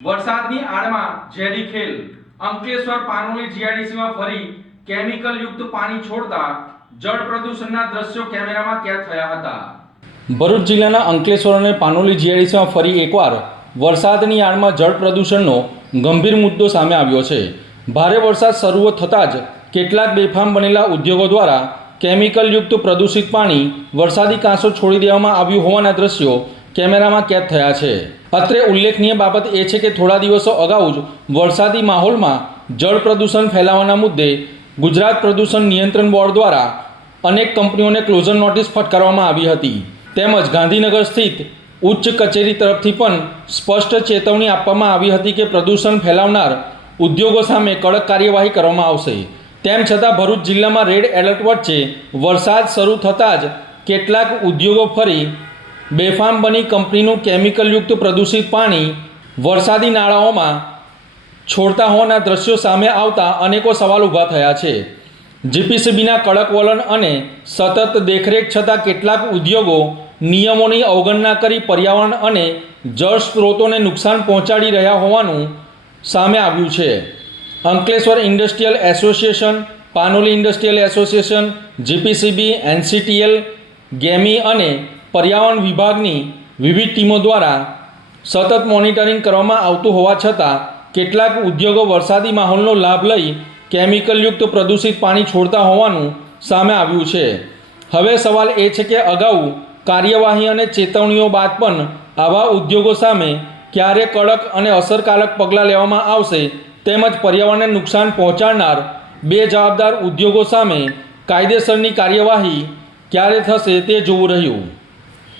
વરસાદની આડમાં ઝેરી ખેલ અંકલેશ્વર પાનોલી જીઆઈડીસીમાં ફરી કેમિકલ યુક્ત પાણી છોડતા જળ પ્રદૂષણના દ્રશ્યો કેમેરામાં કેદ થયા હતા। ભરૂચ જિલ્લાના અંકલેશ્વર અને પાનોલી જીઆઈડીસીમાં ફરી એકવાર વરસાદની આડમાં જળ પ્રદૂષણનો ગંભીર મુદ્દો સામે આવ્યો છે। ભારે વરસાદ શરૂ થતાં જ કેટલાક બેફામ બનેલા ઉદ્યોગો દ્વારા કેમિકલ યુક્ત પ્રદૂષિત પાણી વરસાદી કાંસો છોડી દેવામાં આવ્યું હોવાના દ્રશ્યો કેમેરામાં કેદ થયા છે। અત્રે ઉલ્લેખનીય બાબત એ છે કે થોડા દિવસો અગાઉ જ વરસાદી માહોલમાં જળ પ્રદૂષણ ફેલાવાના મુદ્દે ગુજરાત પ્રદૂષણ નિયંત્રણ બોર્ડ દ્વારા અનેક કંપનીઓને ક્લોઝર નોટિસ ફટકારવામાં આવી હતી। તેમજ ગાંધીનગર સ્થિત ઉચ્ચ કચેરી તરફથી પણ સ્પષ્ટ ચેતવણી આપવામાં આવી હતી કે પ્રદૂષણ ફેલાવનાર ઉદ્યોગો સામે કડક કાર્યવાહી કરવામાં આવશે। તેમ છતાં ભરૂચ જિલ્લામાં રેડ એલર્ટ વચ્ચે વરસાદ શરૂ થતાં જ કેટલાક ઉદ્યોગો ફરી બેફામ બની કંપનીનું કેમિકલયુક્ત પ્રદૂષિત પાણી વરસાદી નાળાઓમાં છોડતા હોવાના દ્રશ્યો સામે આવતા અનેકો સવાલ ઊભા થયા છે। જીપીસીબીના કડક વલણ અને સતત દેખરેખ છતાં કેટલાક ઉદ્યોગો નિયમોની અવગણના કરી પર્યાવરણ અને જળ સ્ત્રોતોને નુકસાન પહોંચાડી રહ્યા હોવાનું સામે આવ્યું છે। Ankleshwar industrial association, Panoli industrial association, GPCB, NCTL, ગેમી અને પર્યાવરણ વિભાગની વિવિધ ટીમો દ્વારા સતત મોનિટરિંગ કરવામાં આવતું હોવા છતાં કેટલાક ઉદ્યોગો વરસાદી માહોલનો લાભ લઈ કેમિકલયુક્ત પ્રદૂષિત પાણી છોડતા હોવાનું સામે આવ્યું છે। હવે સવાલ એ છે કે અગાઉ કાર્યવાહી અને ચેતવણીઓ બાદ પણ આવા ઉદ્યોગો સામે ક્યારે કડક અને અસરકારક પગલાં લેવામાં આવશે તેમજ પર્યાવરણને નુકસાન પહોંચાડનાર બેજવાબદાર ઉદ્યોગો સામે કાયદેસરની કાર્યવાહી ક્યારે થશે તે જોવું રહ્યું।